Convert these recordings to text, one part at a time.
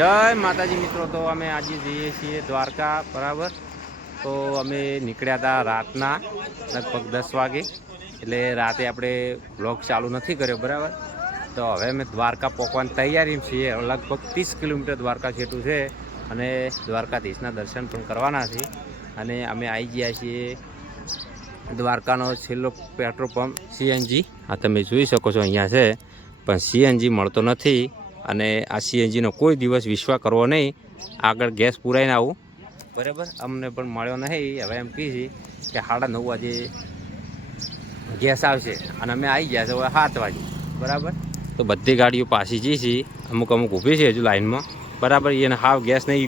જય માતાજી મિત્રો। તો અમે આજે જઈએ છીએ દ્વારકા બરાબર। તો અમે નીકળ્યા હતા રાતના લગભગ 10 વાગે, એટલે રાતે આપણે વ્લોગ ચાલુ નથી કર્યો બરાબર। તો હવે અમે દ્વારકા પહોંચવાની તૈયારી છીએ। લગભગ 30 કિલોમીટર દ્વારકા જેટલું છે અને દ્વારકાધીશના દર્શન પણ કરવાના છે। અને અમે આવી ગયા છીએ દ્વારકાનો છેલ્લો પેટ્રોલ પંપ સીએનજી। આ તમે જોઈ શકો છો અહીંયા છે, પણ સીએનજી મળતો નથી। અને આ સીએનજીનો કોઈ દિવસ વિશ્વાસ કરવો નહીં। આગળ ગેસ પુરાઈને આવું બરાબર, અમને પણ મળ્યો નહીં। હવે એમ કહે છે કે 9:30 વાગે ગેસ આવશે અને અમે આવી ગયા છે હવે 7 વાગે બરાબર। તો બધી ગાડીઓ પાછી જઈ છે, અમુક ઊભી છે હજુ લાઈનમાં બરાબર। એને હાવ ગેસ નહીં,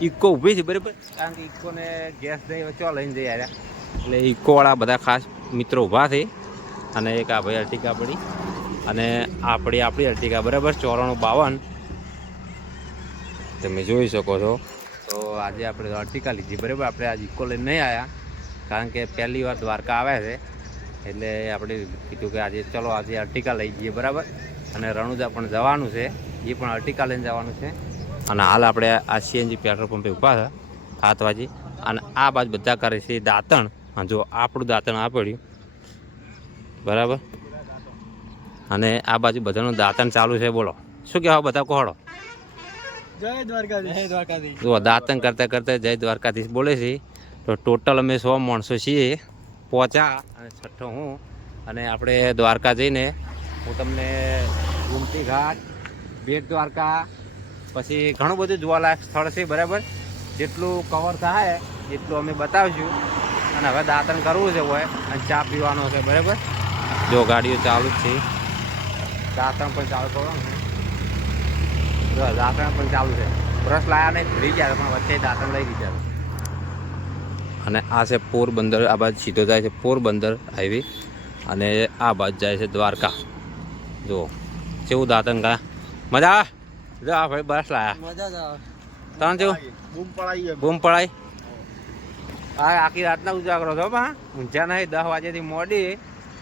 ઇક્કો ઊભી છે બરાબર, કારણ કે ઇક્કોને ગેસ નહીં ચો લઈને જઈ આવ્યા, એટલે ઇક્કોવાળા બધા ખાસ મિત્રો ઊભા છે। અને એક આ ભાઈ અર્ટિકા પડી અને આપણી અર્ટિકા બરાબર 9452 તમે જોઈ શકો છો। તો આજે આપણે અર્ટિકા લીધી બરાબર। આપણે આજે ઇકો લઈને નહીં આવ્યા, કારણ કે પહેલી વાર દ્વારકા આવ્યા છે, એટલે આપણે કીધું કે આજે ચલો આજે અર્ટિકા લઈ જઈએ બરાબર। અને રણુજા પણ જવાનું છે, એ પણ અર્ટિકા લઈને જવાનું છે। અને હાલ આપણે આ સીએનજી પેટ્રોલ પંપે ઊભા છે 7 વાગે। અને આ બાજુ બધા કરે છે દાંતણ। જો આપણું દાંતણ આ પડ્યું બરાબર, અને આ બાજુ બધાનું દાંતણ ચાલુ છે। બોલો શું કહેવા બધા કોહડો? જય દ્વારકાધીશ, જય દ્વારકાધીશ। જો દાંતણ કરતા કરતા જય દ્વારકાધીશ બોલે છે। તો ટોટલ અમે 100 માણસો છીએ પહોંચ્યા, અને છઠ્ઠો હું। અને આપણે દ્વારકા જઈને હું તમને ગુમતી ઘાટ, બેટ દ્વારકા, પછી ઘણું બધું જોવાલાયક સ્થળ છે બરાબર। જેટલું કવર થાય એટલું અમે બતાવીશું। અને હવે દાંતણ કરવું છે હોય અને ચા પીવાનો છે બરાબર। જો ગાડીઓ ચાલુ જ છે, દાંતણ પણ ચાલુ કરવાનું છે, દાંતણ પણ ચાલુ છે। બ્રશ લાયા નહીં, ભૂલી ગયા પણ વચ્ચે દાંતણ લઈ લીધા। અને આ છે પોરબંદર, આ બાજુ સીધો જાય છે પોરબંદર હાઈવે, અને આ બાજુ જાય છે દ્વારકા। જો કેવું દાંતણ ગયા, મજા આવે? જો આ ભાઈ બ્રશ લાયા, તને કેવું બૂમ પડાઈ? હા, આખી રાતના ઉજાગરો છો પા, ઊંઝા નહીં 10 વાગ્યાથી મોડી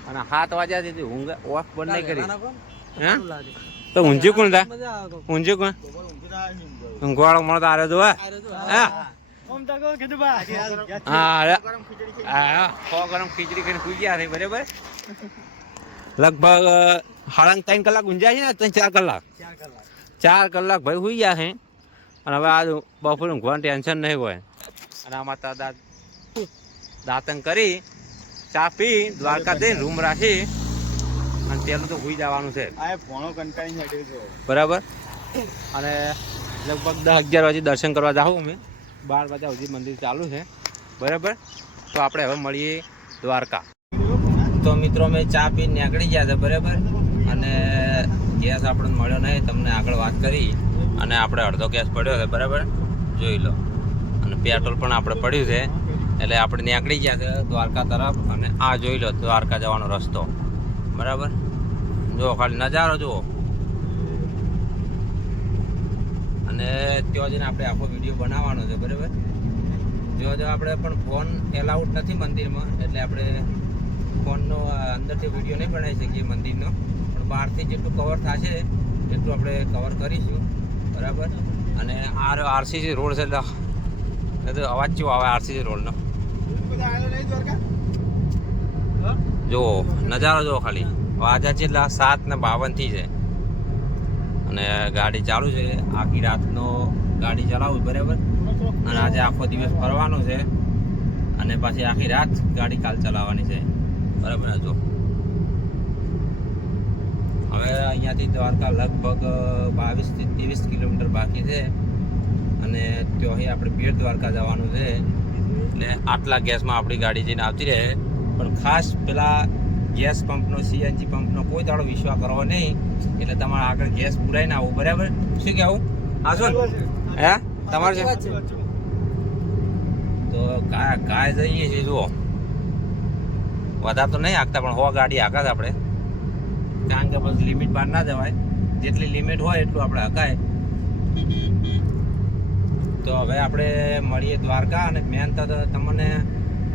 અને 7 વાગ્યાથી ઊંઘ ઓફ બંધ નહીં કરી। હે તો ઊંઝી કોણ થાય? ઊંઝી કોણ? ઊંઘવાળો મળે તો આરે જો હા 100 ગરમ ખીચડી કરીને સુઈ ગયા છે બરાબર। લગભગ 3.5 કલાક ઊંઝા છે ને, 3-4 કલાક 4 કલાક ભાઈ સુઈ ગયા છે। અને હવે આ બપોરે ઊંઘવાનું ટેન્શન નહીં હોય। અને આમાં તો દાંતણ કરી ચા પી દ્વારકા જઈને રૂમ રાખી અને પેલું તો સુઈ જવાનું છે બરાબર। અને લગભગ 10-11 વાગે દર્શન કરવા જાઉં અમે, 12 વાગ્યા સુધી મંદિર ચાલુ છે બરાબર। તો આપણે હવે મળીએ દ્વારકા। તો મિત્રો અમે ચા પીને નીકળી ગયા હતા બરાબર, અને ગેસ આપણે મળ્યો નહીં, તમને આગળ વાત કરી। અને આપણે અડધો ગેસ પડ્યો છે બરાબર, જોઈ લો। અને પેટ્રોલ પણ આપણે પડ્યું છે, એટલે આપણે નીકળી ગયા છે દ્વારકા તરફ। અને આ જોઈ લો દ્વારકા જવાનો રસ્તો બરાબર। જો ખાલી નજારો જુઓ। અને ત્યાં જઈને આપણે આખો વિડીયો બનાવવાનો છે બરાબર। જો આપણે પણ ફોન એલાઉડ નથી મંદિરમાં, એટલે આપણે ફોનનો અંદરથી વિડીયો નહીં બનાવી શકીએ મંદિરનો, પણ બહારથી જેટલું કવર થશે એટલું આપણે કવર કરીશું બરાબર। અને આ આરસીસી રોડ છે, એટલે અવાજ કેવો આવે આરસીસી રોડનો? જુઓ નજારો જુઓ ખાલી। વાજા કેટલા 7:52 છે, અને ગાડી ચાલુ છે। આખી રાતનો ગાડી ચલાવું બરાબર, અને આજે આખો દિવસ ફરવાનો છે, અને પાછી આખી રાત ગાડી કાલ ચલાવવાની છે બરાબર। જો હવે અહીંયાથી દ્વારકા લગભગ 22 થી 23 કિલોમીટર બાકી છે, અને ત્યાંથી આપણે બેટ દ્વારકા જવાનું છે। એટલે આટલા ગેસમાં આપણી ગાડી જઈને આવતી રહે। પણ ખાસ પેલા ગેસ પંપનો, સીએનજી પંપનો કોઈ દાડો વિશ્વાસ કરવો નહીં, એટલે તમારે આગળ ગેસ પુરાઈને આવું બરાબર। શું કહેવું? હા શું હે તમારે છે? તો ગાય જઈએ છીએ, જુઓ વધારે તો નહીં હાંકતા, પણ 100 ગાડી હાંકાત આપણે, કારણ કે બસ લિમિટ બહાર ના જવાય, જેટલી લિમિટ હોય એટલું આપણે હકાય। તો હવે આપણે મળીએ દ્વારકા, અને મેન તો તમને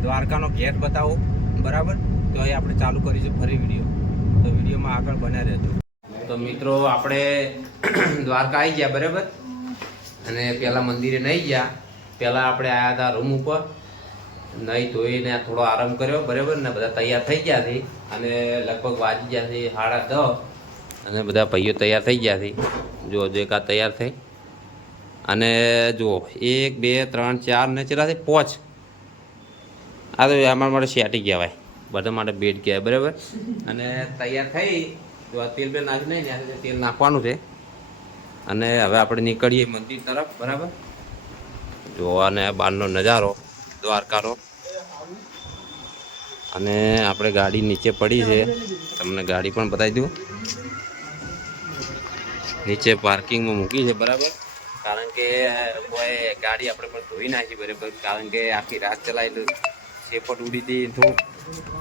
દ્વારકાનો ગેટ બતાવો બરાબર। તો અહીં આપણે ચાલુ કરીશું ફરી વિડીયો, તો વિડીયોમાં આગળ બન્યા રહેજો। તો મિત્રો આપણે દ્વારકા આવી ગયા બરાબર, અને પેલા મંદિરે નહીં ગયા. પેલા આપણે આવ્યા હતા રૂમ ઉપર, નહીં ધોઈને થોડો આરામ કર્યો બરાબર ને, બધા તૈયાર થઈ ગયા છે. અને લગભગ વાગી ગયા છે 10:30, અને બધા ભાઈઓ તૈયાર થઈ ગયા છે. જો એકા તૈયાર થઈ, અને જુઓ 1 2 3 4 ને ચેલા છે 5. આ તો અમારા માટે શેટી કહેવાય, બધા માટે બેડ કહેવાય બરાબર. અને તૈયાર થઈ, જો આ તેલ બેલ નાખ્યું નહીં ને, તેલ નાખવાનું છે. અને હવે આપણે નીકળીએ મંદિર તરફ બરાબર. જો અને બહારનો નજારો દ્વારકાનો. અને આપણે ગાડી નીચે પડી છે, તમને ગાડી પણ બતાવી દઉં. નીચે પાર્કિંગમાં મૂકી છે બરાબર, કારણ કે કોઈ ગાડી આપણે પણ ધોઈ નાખી બરાબર, કારણ કે આખી રાત ચલાવી શેપટ ઉડી હતી, થોડું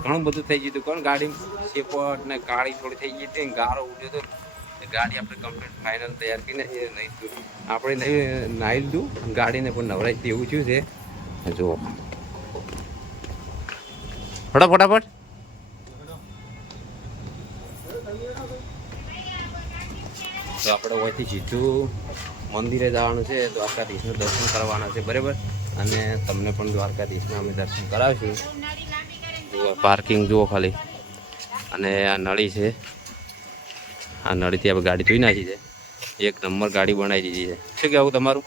ઘણું બધું થઈ ગયું હતું. કોણ ગાડી શેપટ ને કાળી થોડી થઈ ગઈ હતી, ગારો ઉડ્યો હતો. ગાડી આપણે કમ્પ્લીટ ફાઇનલ તૈયાર કરીને આપણે નાહી લીધું, ગાડીને પણ નવરાઈ એવું થયું છે. જુઓ ફટાફટ. તો આપણે અહીંથી સીધું મંદિરે જવાનું છે, દ્વારકાધીશનું દર્શન કરવાના છે બરાબર. અને તમને પણ દ્વારકાધીશના અમે દર્શન કરાવીશું. જુઓ પાર્કિંગ જુઓ ખાલી, અને આ નળી છે, આ નળીથી આપણે ગાડી ધોઈ નાખી છે. 1 નંબર ગાડી બનાવી દીધી છે. શું કહેવું તમારું?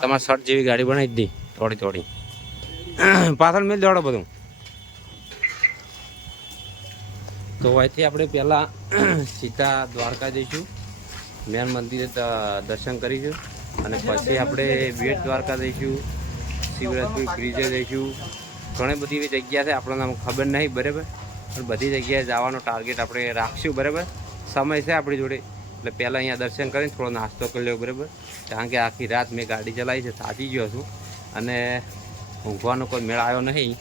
તમારે શર્ટ જેવી ગાડી બનાવી દીધી થોડી પાછળ મેળ દેવાડો બધું. તો અહીંથી આપણે પહેલાં સીધા દ્વારકા જઈશું, મેન મંદિરે દર્શન કરીશું. અને પછી આપણે બેટ દ્વારકા જઈશું, શિવરાજપુર બ્રિજે જઈશું. ઘણી બધી એવી જગ્યા છે આપણને ખબર નહીં બરાબર, પણ બધી જગ્યાએ જવાનો ટાર્ગેટ આપણે રાખશું બરાબર. સમય છે આપણી જોડે, એટલે પહેલાં અહીંયા દર્શન કરીને થોડો નાસ્તો કરી લેવો બરાબર. કારણ કે આખી રાત મેં ગાડી ચલાવી છે, થાકી ગયો છું, અને ઊંઘવાનો કોઈ મેળ આવ્યો નહીં.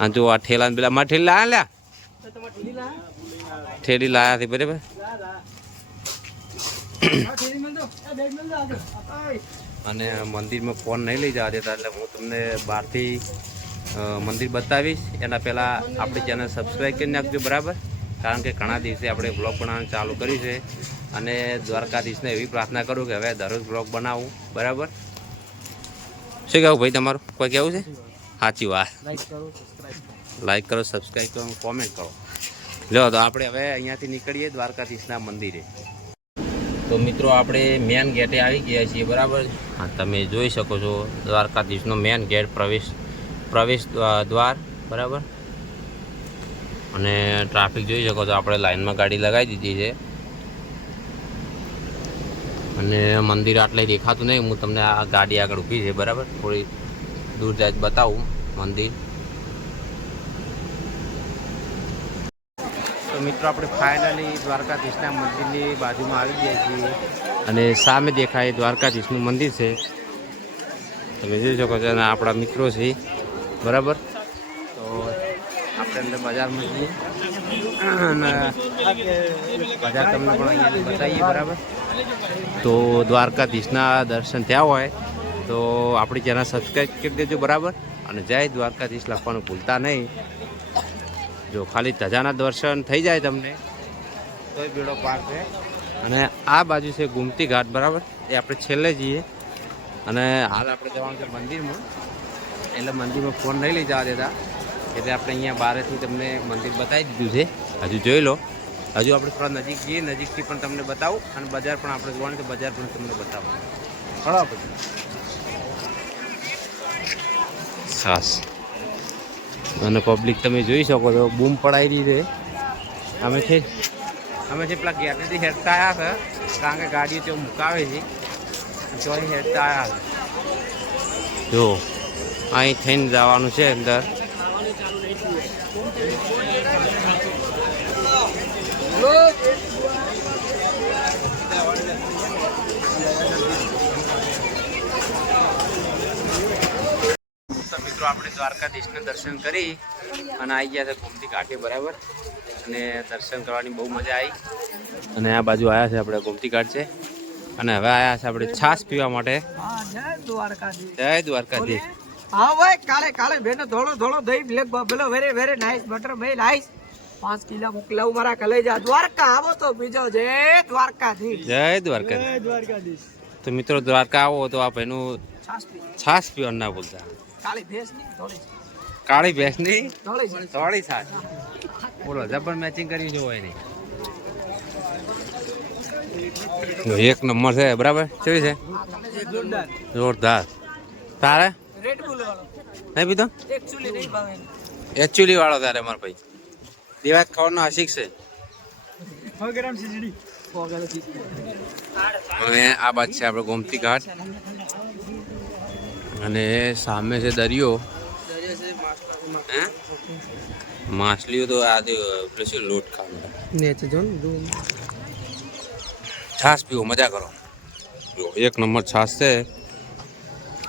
આ જો આ ઠેલા ને પેલા મારે ઠેલી લાયા, ઠેલી લાયા હતી બરાબર. અને મંદિરમાં ફોન નહીં લઈ જવા દેતા, એટલે હું તમને બહારથી મંદિર બતાવીશ. એના પહેલાં આપણી ચેનલ સબસ્ક્રાઈબ કરી નાખજો બરાબર, કારણ કે ઘણા દિવસે આપણે બ્લોગ બનાવવાનું ચાલુ કર્યું છે. અને દ્વારકાધીશને એવી પ્રાર્થના કરું કે હવે દરરોજ બ્લોગ બનાવું બરાબર. શું કહેવું ભાઈ તમારું? કોઈ કહેવું છે? સાચી વાત. લાઈક કરો, સબસ્ક્રાઈબ કરો, કોમેન્ટ કરો. લો તો આપણે હવે અહીંયાથી નીકળીએ દ્વારકાધીશના મંદિરે. તો મિત્રો આપણે મેન ગેટે આવી ગયા છીએ બરાબર. હા, તમે જોઈ શકો છો દ્વારકાધીશનો મેન ગેટ, પ્રવેશ દ્વાર બરાબર. અને ટ્રાફિક જોઈ શકો છો, આપણે લાઈનમાં ગાડી લગાવી દીધી છે. અને મંદિર આટલે દેખાતું નહીં, હું તમને આ ગાડી આગળ ઊભી છે બરાબર, થોડી દૂર જાય બતાવું મંદિર. તો મિત્રો આપણે ફાઇનલી દ્વારકાધીશના મંદિરની બાજુમાં આવી ગયા છીએ, અને સામે દેખાય દ્વારકાધીશનું મંદિર છે, તમે જોઈ શકો છો. અને આપણા મિત્રો છે બરાબર. તો આપણે અંદર બજારમાં જઈએ, અને બજાર તમને પણ અહીંયાથી બતાવીએ બરાબર. તો દ્વારકાધીશના દર્શન થયા હોય તો આપણી ચેનલ સબસ્ક્રાઈબ કરી દેજો બરાબર. અને જય દ્વારકાધીશ લખવાનું ભૂલતા નહીં. જો ખાલી ધજાના દર્શન થઈ જાય તમને તોય બેડો પાર છે. અને આ બાજુ છે ગુમતી ઘાટ બરાબર, એ આપણે છેલ્લે જઈએ. અને હાલ આપણે જવાનું છે મંદિરમાં, એટલે મંદિરમાં ફોન નહીં લઈ જવા દેતા, એટલે આપણે અહીંયા બહારથી તમને મંદિર બતાવી દીધું છે. હજુ જોઈ લો, હજુ આપણે થોડા નજીક જઈએ, નજીકથી પણ તમને બતાવું. અને બજાર પણ આપણે જોવાનું છે, બજાર પણ તમને બતાવું બરાબર. સાસ અને પબ્લિક તમે જોઈ શકો છો, બૂમ પડાવી રહી છે. અમે છે પેલા ગેટેથી હેરતા આવ્યા છે, કારણ કે ગાડીઓ ત્યાં મુકાવે છે, ચોથી હેરતા આવ્યા છે. જો અહીં થઈને જવાનું છે અંદર. મિત્રો આપણે દ્વારકાધીશને દર્શન કરી અને આવી ગયા છે ગોમતી ઘાટે બરાબર. અને દર્શન કરવાની બહુ મજા આવી. અને આ બાજુ આવ્યા છે આપણે ગોમતી ઘાટ છે, અને હવે આવ્યા છે આપણે છાશ પીવા માટે. જય દ્વારકાધીશ. હા ભાઈ, કાળે કાળે બેનો ધોળો ધોળો દહીં પેલો વેરે વેરે નાઈસ બટર ભાઈ નાઈસ. 5 કિલો મોકલાવું મારા કલેજા. દ્વારકા આવો તો બીજો જય દ્વારકાધીશ. જય દ્વારકા. જય દ્વારકાધીશ. તો મિત્રો દ્વારકા આવો તો આ ભાઈનું છાસ પી. છાસ પીવાનું ના ભૂલતા. કાળી ભેંસ ની ધોળી કાળી ભેંસની ધોળી થોડી છાસ. બોલો જબર મેચિંગ કરી જો હોય નહીં. એક નંબર છે બરાબર. કેવી છે? જોરદાર. જોરદાર. તારે રેડ બુલ વાળો નહીં પીધો? એકચ્યુઅલી નહીં ભાવે. એકચ્યુઅલી વાળો તારે મારા ભાઈ દિવાત ખાવાનો આશિક છે. 100 ગ્રામ ખીચડી. 100 ગ્રામ ખીચડી. અને આ બાદ છે આપણે ગોમતી ઘાટ અને સામે છે દરિયો. હે માછલીઓ તો આ પેલું છે લોટ ખાવા. નેચે જો ને છાસ પીવો મજા કરો. જો એક નંબર છાસ છે.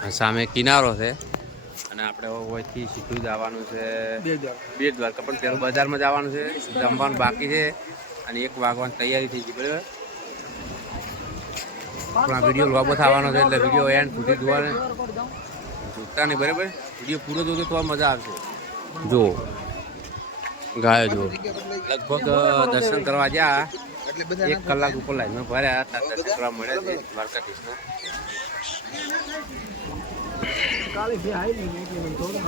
અને સામે કિનારો છે અને આપણે ઓયથી સીધું જવાનું છે બેટ દ્વારકા. પણ પેલું બજારમાં જવાનું છે, જમવાનું બાકી છે અને 1 વાગવાની તૈયારી થઈ ગઈ બરાબર. પણ આ વિડીયો લોબો થવાનો છે એટલે વિડીયો એન્ડ સુધી જોવાને જોતા નહીં બરાબર. વિડીયો પૂરો જોતો તો મજા આવશે. જો ગાયો જો લગભગ દર્શન કરવા ગયા 1 કલાક ઉપર લાઈનમાં ભર્યા હતા. દર્શન કરવા મળ્યા છે દ્વારકાધીશના. કાળી ભે આઈ ની એટલે મને થોડું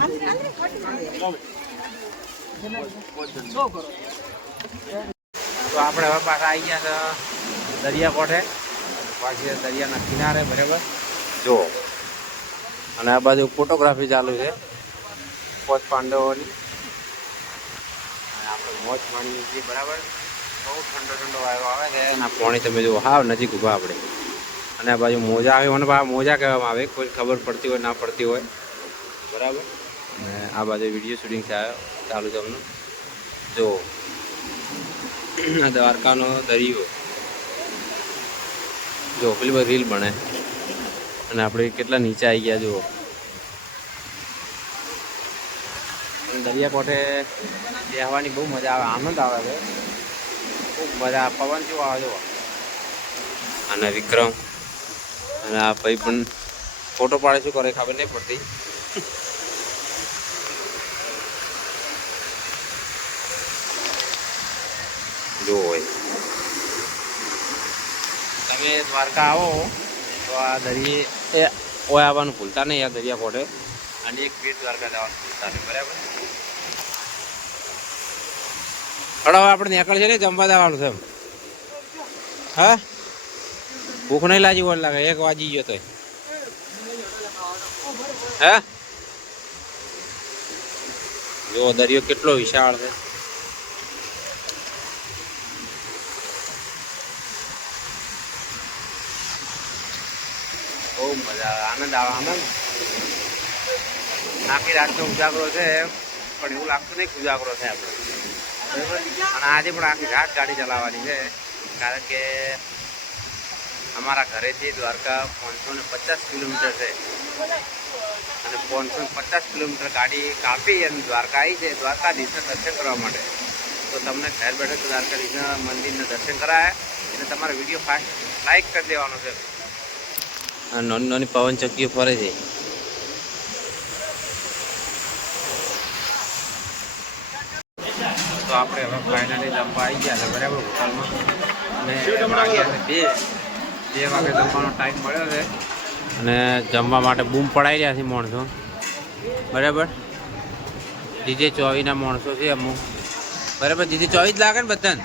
શું કરો. તો આપણે હવે પાછા આવી ગયા છે દરિયા કોઠે, પાછી દરિયાના કિનારે બરાબર. જો અને આ બાજુ ફોટોગ્રાફી ચાલુ છે 5 પાંડવોની. અને આપણે મોજ માણીએ છીએ બરાબર. બહુ ઠંડો ઠંડો વાયરો આવે છે અને આ પાણી તમે જો હાવ નજીક ઊભા આપણે. અને આ બાજુ મોજા આવે, મને મોજા કહેવામાં આવે, કોઈ ખબર પડતી હોય ના પડતી હોય બરાબર. અને આ બાજુ વિડીયો શૂટિંગ ચાલુ છે અમનું. જો દ્વારકાનો દરિયો જો પેલી બધી રીલ બને અને આપણે કેટલા નીચે આવી ગયા જુઓ. દરિયા કોઠે બેહવાની બહુ મજા આવે, આનંદ આવે છે, ખૂબ મજા. પવન જેવો આવે જો. અને વિક્રમ અને આ ભાઈ પણ ફોટો પાડે શું કરે ખબર નહીં પડતી. જો હોય તમે દ્વારકા આવો તો આ દરિયે ઓય આવવાનું ભૂલતા નહીં. આ દરિયા કોઠે અને એક બેટ દ્વારકા જવાનું ભૂલતા નહીં બરાબર. હવે આપણે નીકળ છે ને જમવા જવાનું છે. હા ભૂખ નહીં લાગી હોય લાગે. 1 વાગી ગયો તો હે. જો દરિયો કેટલો વિશાળ છે. બહુ મજા આવે, આનંદ આવે. આનંદ આખી રાતનો ઉજાગરો છે પણ એવું લાગતું નહીં ઉજાગરો છે આપણે બરાબર. અને આજે પણ આખી રાત ગાડી ચલાવવાની છે કારણ કે અમારા ઘરેથી દ્વારકા 550 કિલોમીટર છે અને 550 કિલોમીટર ગાડી કાપી અને દ્વારકા આવી છે દ્વારકાધીશના દર્શન કરવા માટે. તો તમને ઘર બેઠા દ્વારકાધીશના મંદિરના દર્શન કરાયા એટલે તમારે વિડીયો ફાસ્ટ લાઈક કરી દેવાનો છે. આ નાની નાની પવન ચક્કીઓ ફરે છે. તો આપણે હવે ફાઇનલી જમવા આવી ગયા છે બરાબર હોટલમાં. અને વાગ્યા છે 2 વાગે જમવાનો ટાઈમ મળ્યો છે અને જમવા માટે બૂમ પડાઈ રહ્યા છે માણસો બરાબર. DJ 24 ના માણસો છે અમુક બરાબર. DJ 24 લાગે ને બધાને?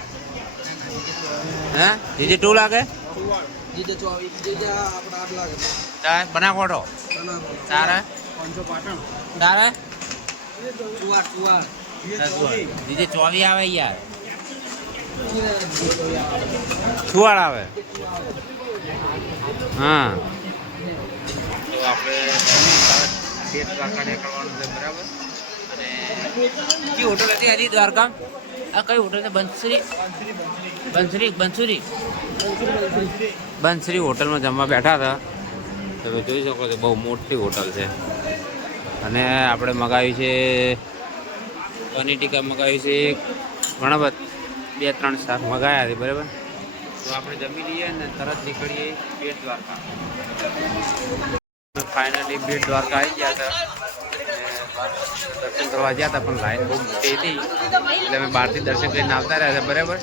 હે DJ 2 લાગે? DJ 24 DJ આપડા 8 લાગે. તારે બનાકોટો તારે તારે ચુવાર DJ 24 આવે યાર. છુવાડ આવે. હા તો આપણે બેટ દ્વારકા નીકળવાનું છે બરાબર. અને કઈ હોટલ હતી હજી દ્વારકા? આ કઈ હોટલ છે? બંસરી હોટલમાં જમવા બેઠા હતા. તમે જોઈ શકો છો બહુ મોટી હોટલ છે. અને આપણે મગાવી છે પનીર ટીકા મગાવી છે ઘણા બધા 2-3 શાક મગાવ્યા છે બરાબર. તો આપણે જમી લઈએ ને તરત નીકળીએ બેટ દ્વારકા. ફાઇનલી બેટ દ્વારકા આવી ગયા હતા. દર્શન કરવા ગયા હતા પણ લાઈન બહુ મોટી હતી એટલે અમે બહારથી દર્શન કરીને આવતા રહ્યા હતા. બરાબર,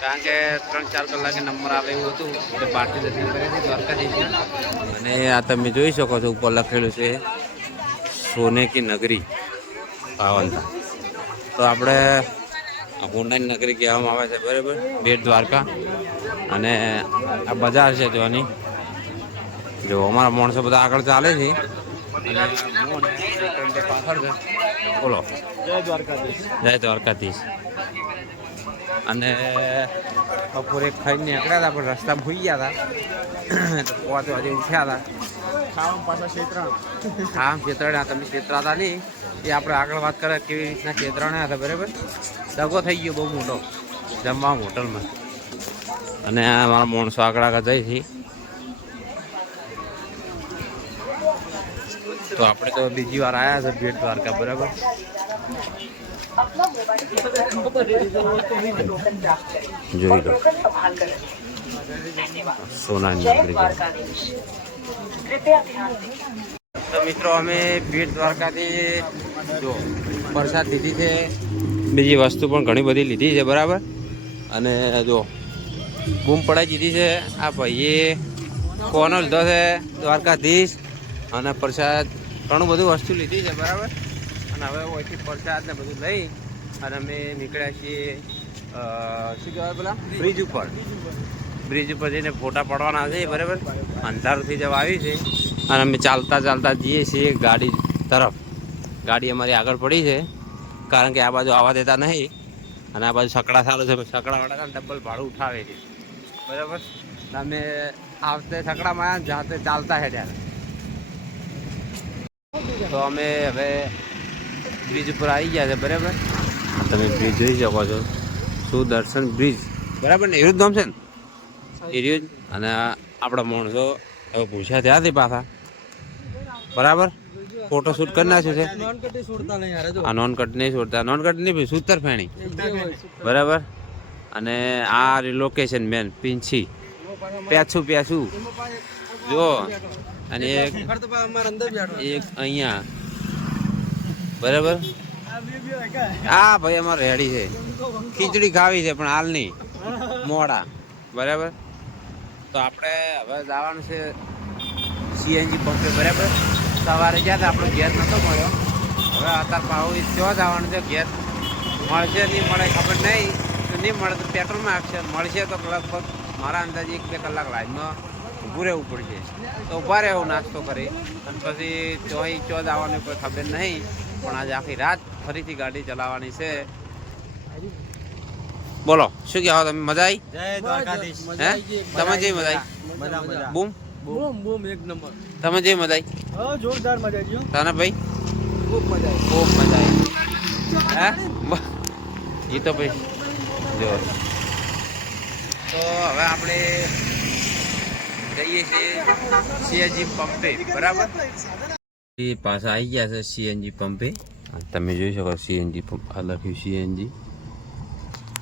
કારણ કે 3-4 કલાકે નંબર આવે એવું હતું એટલે બહારથી દર્શન કરીને દ્વારકાધીશના. અને આ તમે જોઈ શકો છો ઉપર લખેલું છે સોને કી નગરી ભાવંતા. તો આપણે હોન્ડાની નગરી કહેવામાં આવે છે. બરાબર, બેટ દ્વારકા. અને આ બજાર છે જોની, જો અમારા માણસો બધા આગળ ચાલે છે અને પાછળ છે. બોલો, જય દ્વારકાધીશ. જય દ્વારકાધીશ. અને બપોરે ખાઈને નીકળ્યા હતા પણ રસ્તામાં ભૂઈ ગયા હતા તો 5 વાગે ઉઠ્યા હતા. ખાવામાં પાછા ક્ષેત્રણ. હા, છેતરાણા. તમે છેતરાતા નહીં એ આપણે આગળ વાત કરે કેવી રીતના છેતરાણા હતા. બરાબર, દગો થઈ ગયો બહુ મોટો જમવા હોટલમાં. અને આ મારા માણસો આગળ જાય છે. તો આપણે તો બીજી વાર આવ્યા છે બેટ દ્વારકા. બરાબર, જોઈ લો સોનાની નગરી. તો મિત્રો અમે બેટ દ્વારકાથી જો પ્રસાદ લીધી છે, બીજી વસ્તુ પણ ઘણી બધી લીધી છે. બરાબર, અને જો બૂમ પડાઈ દીધી છે. આ ભાઈએ કોનો લીધો છે દ્વારકાધીશ અને પ્રસાદ ઘણું બધું વસ્તુ લીધી છે. બરાબર, અને હવે ઓછી પ્રસાદ ને બધું લઈ અને અમે નીકળ્યા છીએ શું કહેવાય પેલા બ્રિજ ઉપર. બ્રિજ ઉપર જઈને ફોટા પડવાના છે. બરાબર, અંધારુંથી જવા આવી છે અને અમે ચાલતા ચાલતા જઈએ છીએ ગાડી તરફ. ગાડી અમારી આગળ પડી છે કારણ કે આ બાજુ આવવા દેતા નહીં અને આ બાજુ સકડા ચાલુ છે. સકડાવાળા ડબલ ભાડું ઉઠાવે છે. બરાબર, અમે આવતે સકડામાં જાતે ચાલતા હેડ્યા. તો અમે હવે બ્રિજ ઉપર આવી ગયા છે. બરાબર, તમે બ્રિજ જોઈ શકો છો, સુદર્શન બ્રિજ. બરાબર ને, એરું જ નામ છે ને, એર્યું જ. અને આપણા માણસો હવે પૂછ્યા ત્યાંથી પાછા. બરાબર, ફોટો શૂટ કરી નાખ્યું છે. આ નોન કટ નહીં છોડતા, નોન કટ નહીં, સૂતર ફેણી. બરાબર, અને આ લોકેશન મેન પિંછી પેછું જો. અને એક અહીંયા. બરાબર, હા ભાઈ અમારે રેડી છે. ખીચડી ખાવી છે પણ હાલ નહીં, મોડા. બરાબર, તો આપણે હવે જવાનું છે સીએનજી પંપે. બરાબર, સવારે ગયા હતા આપણો ગેસ નહોતો મળ્યો. હવે અત્યારે પાવું ત્યાં જવાનું છે. ગેસ મળશે નહીં મળે ખબર નહીં. નહીં મળે તો પેટ્રોલમાં આપશે, મળશે તો લગભગ મારા અંદાજે 1-2 કલાક લાઈનમાં ઊભું રહેવું પડશે. તો ઊભા રહેવું નાસ્તો કરી અને પછી ચોઈ જવાની કોઈ ખબર નહીં. પણ આજે આખી રાત ફરીથી ગાડી ચલાવવાની છે. બોલો, શું કહેવા તમે? મજા આવી? જય દ્વારકાધીશ. હે તમે જે મજા આવી? બૂમ બૂમ બૂમ એક નંબર. તમે જે મજા આવી? જોરદાર મજા આવી. તને ભાઈ ખૂબ મજા આવી. ખૂબ મજા આવી. હે એ તો ભાઈ જો. તો હવે આપણે જઈએ છીએ સીએનજી પંપે. બરાબર, એ પાછા આવી ગયા છે સીએનજી પંપે. તમે જોઈ શકો સીએનજી પંપ આ લખ્યું સીએનજી.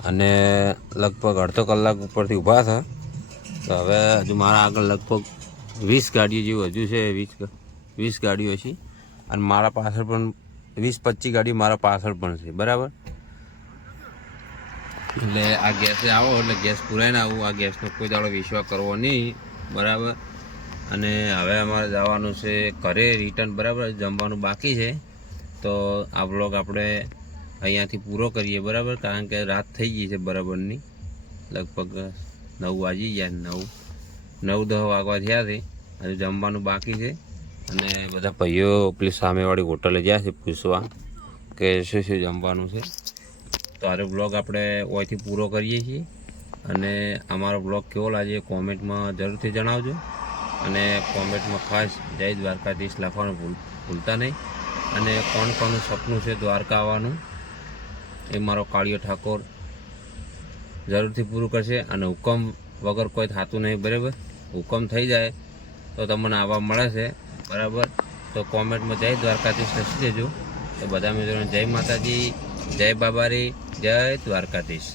અને લગભગ અડધો કલાક ઉપરથી ઊભા હતા. તો હવે હજુ મારા આગળ લગભગ 20 ગાડીઓ જેવું હજુ છે. 20 ગાડીઓ છે અને મારા પાછળ પણ 20-25 ગાડીઓ મારા પાછળ પણ છે. બરાબર, એટલે આ ગેસે આવો એટલે ગેસ પુરાઈને આવું. આ ગેસનો કોઈ દાડો વિશ્વાસ કરવો નહીં. બરાબર, અને હવે અમારે જવાનું છે ઘરે રિટર્ન. બરાબર, જમવાનું બાકી છે. તો આ બ્લોગ આપણે અહીંયાથી પૂરો કરીએ. બરાબર, કારણ કે રાત થઈ ગઈ છે બરાબરની. લગભગ 9 વાગી ગયા. 9-10 વાગવા થયા છે. હજુ જમવાનું બાકી છે. અને બધા ભાઈઓ પેલી સામેવાળી હોટલે ગયા છે પૂછવા કે શું શું જમવાનું છે. તો આ બ્લોગ આપણે ઓયથી પૂરો કરીએ છીએ. અને અમારો બ્લોગ કેવો લાગે કોમેન્ટમાં જરૂરથી જણાવજો. અને કોમેન્ટમાં ખાસ જય દ્વારકાધીશ લખવાનું ભૂલતા નહીં. અને કોનું સપનું છે દ્વારકા આવવાનું એ મારો કાળિયો ઠાકોર જરૂરથી પૂરું કરશે. અને હુકમ વગર કોઈ થતું નહીં. બરાબર, હુકમ થઈ જાય તો તમને આવવા મળે છે. બરાબર, તો કોમેન્ટમાં જય દ્વારકાધીશ લખી દેજો. તો બધા મિત્રોને જય માતાજી, જય બાબારી, જય દ્વારકાધીશ.